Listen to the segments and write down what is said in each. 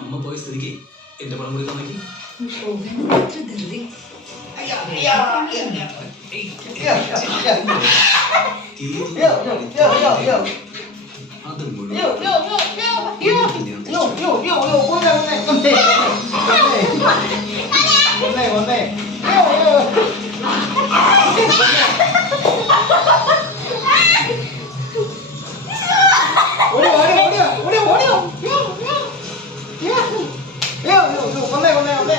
അമ്മ പോയ സ്ഥിതിക്ക് എന്റെ പണം കൂടി തന്നെങ്കിൽ അത്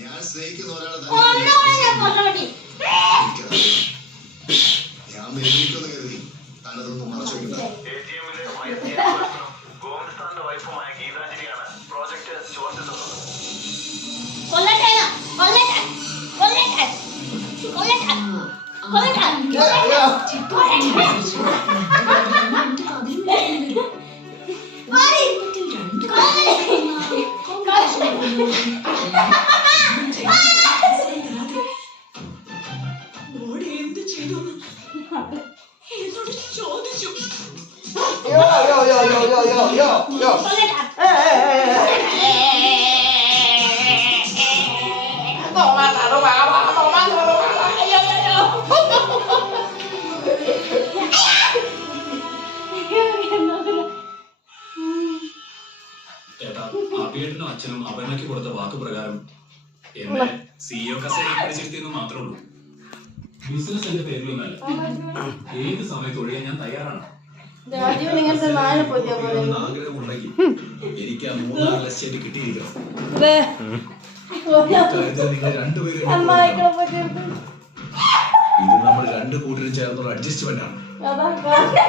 ഞാൻ സ്നേഹിക്കുന്ന ഒരാളെ ഞാൻ വേദിക്കുമെന്ന് കരുതി താനതൊന്നും മറച്ചു വെക്കണ്ട. അഭിയേട്ടനും അച്ഛനും അപർണയ്ക്ക് കൊടുത്ത വാക്കുപ്രകാരം എന്നെ സിഇഒ കസേരയിൽ പിടിച്ചിരുത്തിയെന്ന് മാത്രമേ ഉള്ളൂ. ബിസിനസ് എന്റെ പേരിലൊന്നല്ല. ഏത് സമയത്ത് ഒഴിയാൻ ഞാൻ തയ്യാറാണ്. ആഗ്രഹമുണ്ടെങ്കിൽ എനിക്ക് ആ 3 ലക്ഷം കിട്ടിയിരിക്കണം. നിങ്ങൾ രണ്ടുപേരും ഇത് നമ്മൾ 2 കൂട്ടരും ചേർന്നുള്ള അഡ്ജസ്റ്റ്മെന്റ് ആണ്.